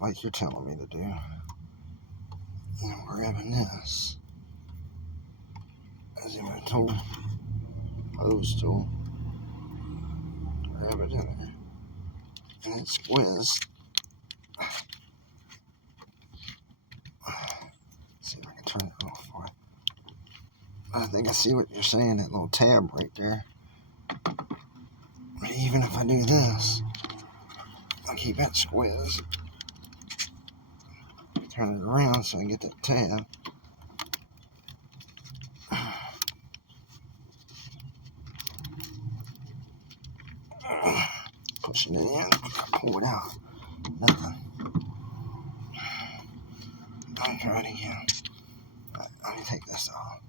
like you're telling me to do. And I'm grabbing this. As you were told, hose tool. Grab it in there. And it squeezed. See if I can turn it off for it. I think I see what you're saying, that little tab right there. But even if I do this, I'll keep that squeezed. Turn it around so I can get that tab. Pushing it in, pull it out. Nothing. I'll try it again. Let me take this off.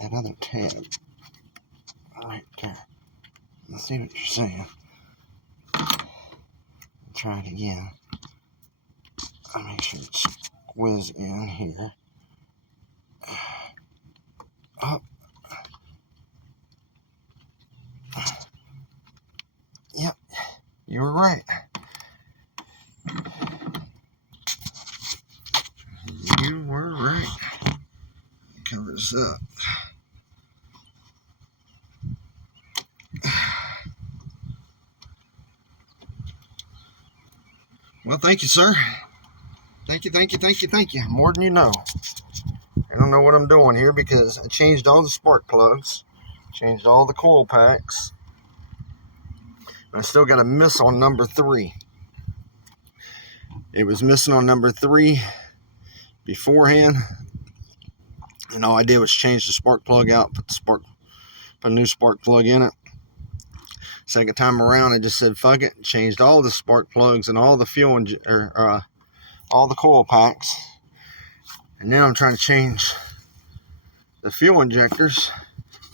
That other tab right there. Let's see what you're saying. Try it again. I'll make sure it's squeezed in here. Up. Yep, you were right. You were right. Cover this up. Well, thank you, sir. Thank you. More than you know. I don't know what I'm doing here because I changed all the spark plugs, changed all the coil packs. I still got a miss on number 3. It was missing on number 3 beforehand, and all I did was change the spark plug out, put a new spark plug in it. Second time around, I just said fuck it, changed all the spark plugs and all the fuel all the coil packs, and now I'm trying to change the fuel injectors.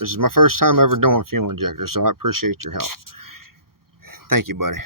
This is my first time ever doing fuel injectors, so I appreciate your help. Thank you, buddy.